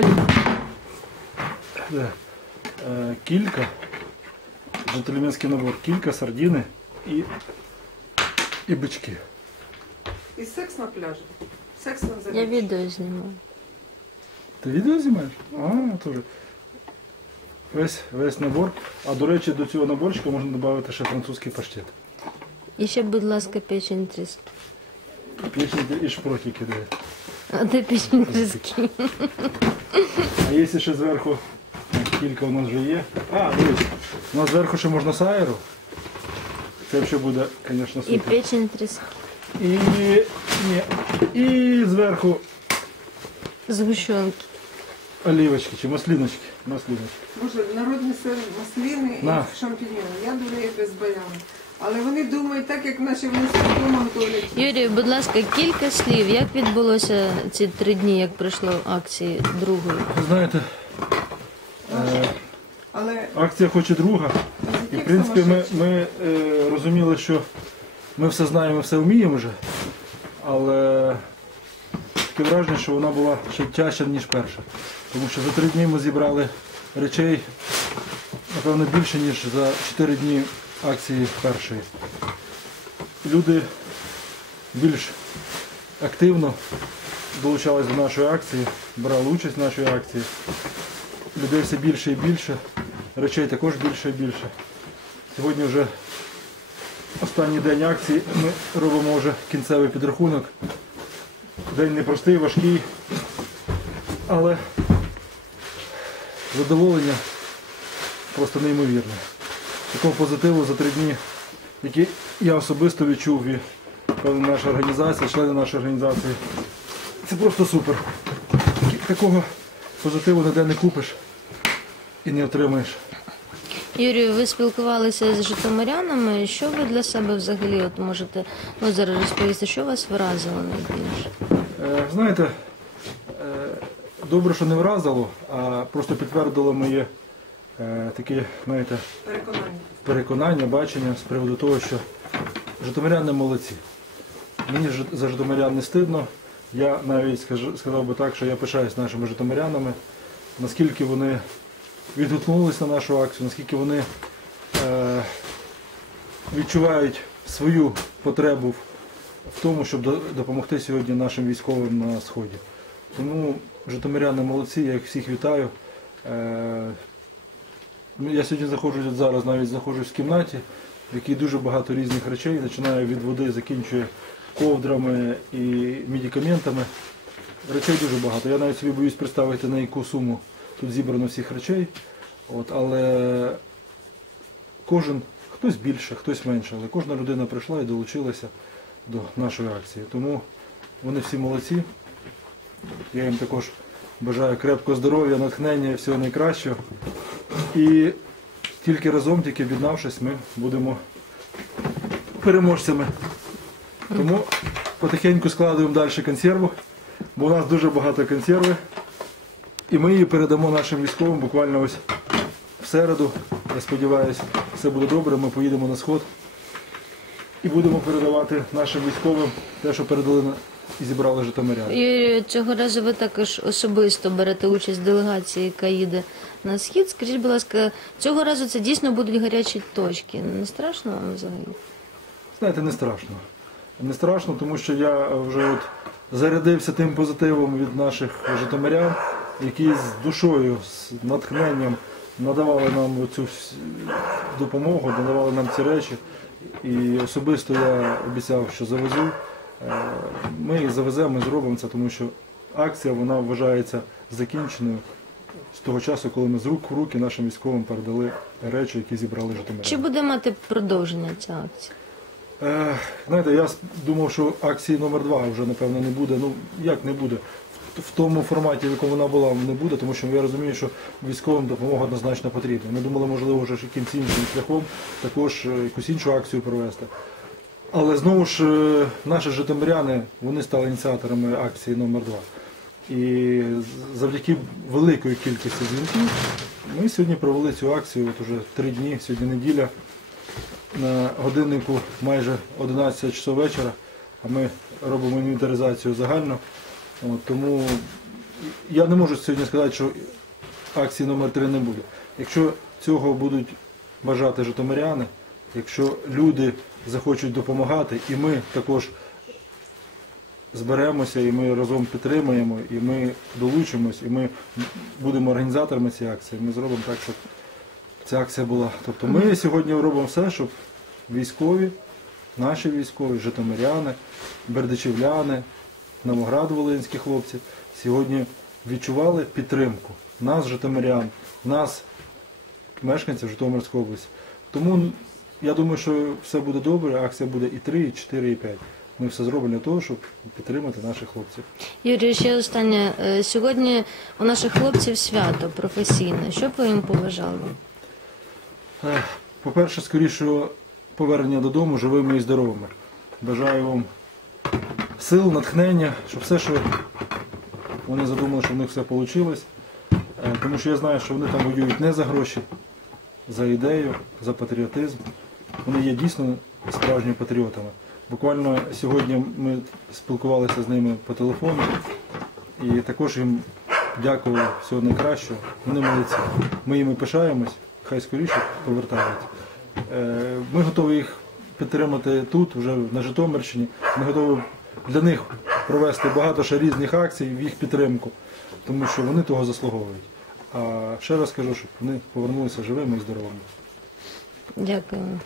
Ай. Де? Е, Кілька. Джентльменський набор. Кілька, сардіни і, і бички. І секс на пляжі. Секс на Я забіг. відео знімаю. Ти відео знімаєш? А, теж. Весь, весь набор. А до речі, до цього наборчика можна додати ще французький паштет. І ще, будь ласка, печень тріски. Печень і шпротики де. А де печень тріски? А якщо ще зверху кілька у нас вже є. А, дивись, у нас зверху ще можна сайру. Це взагалі буде, звісно, І супер. печень тріски. І, ні, і зверху Згущенки. олівочки чи масліночки. масліночки. Боже, народні сир маслини На. і шампіньони. Я думаю, без баяну. Але вони думають так, як вони з вдома готовлять. Юрію, будь ласка, кілька слів. Як відбулося ці три дні, як пройшло акції другої? Ви знаєте, е, Але акція хоче друга. І в принципі ми, ми е, розуміли, що ми все знаємо, все вміємо вже, але таке враження, що вона була ще тяжча, ніж перша. Тому що за три дні ми зібрали речей, напевно, більше, ніж за чотири дні акції першої. Люди більш активно долучались до нашої акції, брали участь в нашій акції. Людей все більше і більше, речей також більше і більше. Сьогодні вже останній день акції. Ми робимо вже кінцевий підрахунок. День непростий, важкий, але задоволення просто неймовірне. Такого позитиву за три дні, який я особисто відчув і певно, наша організація, члени нашої організації. Це просто супер. Такого позитиву ніде не купиш і не отримаєш. Юрію, ви спілкувалися з житомирянами. Що ви для себе взагалі от можете ну, зараз розповісти, що вас вразило найбільше? Е, Знаєте, е, добре, що не вразило, а просто підтвердило моє таке, знаєте, переконання. переконання, бачення з приводу того, що житомиряни молодці. Мені за житомирян не стидно. Я навіть скажу- сказав би так, що я пишаюсь нашими житомирянами, наскільки вони відгукнулись на нашу акцію, наскільки вони е, відчувають свою потребу в- тому, щоб допомогти сьогодні нашим військовим на сході. Тому житомиряни молодці, я їх всіх вітаю. Е, Я сьогодні заходжу зараз, навіть знаходжусь в кімнаті, в якій дуже багато різних речей, починаю від води, закінчує ковдрами і медикаментами. Речей дуже багато. Я навіть собі боюсь представити, на яку суму тут зібрано всіх речей. От, але кожен, хтось більше, хтось менше, але кожна людина прийшла і долучилася до нашої акції. Тому вони всі молодці. Я їм також бажаю крепкого здоров'я, натхнення і всього найкращого. І тільки разом, тільки об'єднавшись, ми будемо переможцями. Тому потихеньку складуємо далі консерву, бо у нас дуже багато консерви. І ми її передамо нашим військовим буквально ось в середу. Я сподіваюся, все буде добре. Ми поїдемо на сход і будемо передавати нашим військовим те, що передали і зібрали житомиряни. Юрію, цього разу ви також особисто берете участь в делегації, яка їде на схід. Скажіть, будь ласка, цього разу це дійсно будуть гарячі точки. Не страшно вам взагалі? Знаєте, не страшно. Не страшно, тому що я вже от зарядився тим позитивом від наших житомирян, які з душою, з натхненням надавали нам цю допомогу, надавали нам ці речі. І особисто я обіцяв, що завезу. Е, Ми завеземо, ми зробимо це, тому що акція вона вважається закінченою з того часу, коли ми з рук в руки нашим військовим передали речі, які зібрали житомиряни. Чи буде мати продовження ця акція? Е, знаєте, я думав, що акції номер 2 вже напевно не буде. Ну як не буде? В, тому форматі, в якому вона була, не буде, тому що я розумію, що військовим допомога однозначно потрібна. Ми думали, можливо, вже якимось іншим шляхом також е, якусь іншу акцію провести. Але знову ж е, наші житомиряни вони стали ініціаторами акції номер 2 І завдяки великої кількості дзвінків ми сьогодні провели цю акцію от уже три дні, сьогодні неділя на годиннику майже 11 часов вечора, а ми робимо інвентаризацію загально. От, тому я не можу сьогодні сказати, що акції номер 3 не буде. Якщо цього будуть бажати житомиряни, якщо люди захочуть допомагати, і ми також зберемося, і ми разом підтримаємо, і ми долучимось, і ми будемо організаторами цієї акції, ми зробимо так, щоб ця акція була. Тобто ми сьогодні робимо все, щоб військові, наші військові, житомиряни, бердичівляни, Новоград-Волинські хлопці сьогодні відчували підтримку нас, житомирян, нас, мешканців Житомирської області. Тому я думаю, що все буде добре, акція буде і 3, і 4, і 5. Ми все зробимо для того, щоб підтримати наших хлопців. Юрій, ще останнє. Е, Сьогодні у наших хлопців свято професійне. Що б ви їм побажали? По-перше, скорішого повернення додому живими і здоровими. Бажаю вам сил, натхнення, щоб все, що вони задумали, щоб в них все вийшло. Тому що я знаю, що вони там воюють не за гроші, за ідею, за патріотизм. Вони є дійсно справжніми патріотами. Буквально сьогодні ми спілкувалися з ними по телефону і також їм дякую всього найкращого. Вони молодці. Ми їми пишаємось, хай скоріше повертаються. Е, Ми готові їх підтримати тут, вже на Житомирщині. Ми готові для них провести багато ще різних акцій в їх підтримку, тому що вони того заслуговують. А ще раз кажу, щоб вони повернулися живими і здоровими. Дякуємо.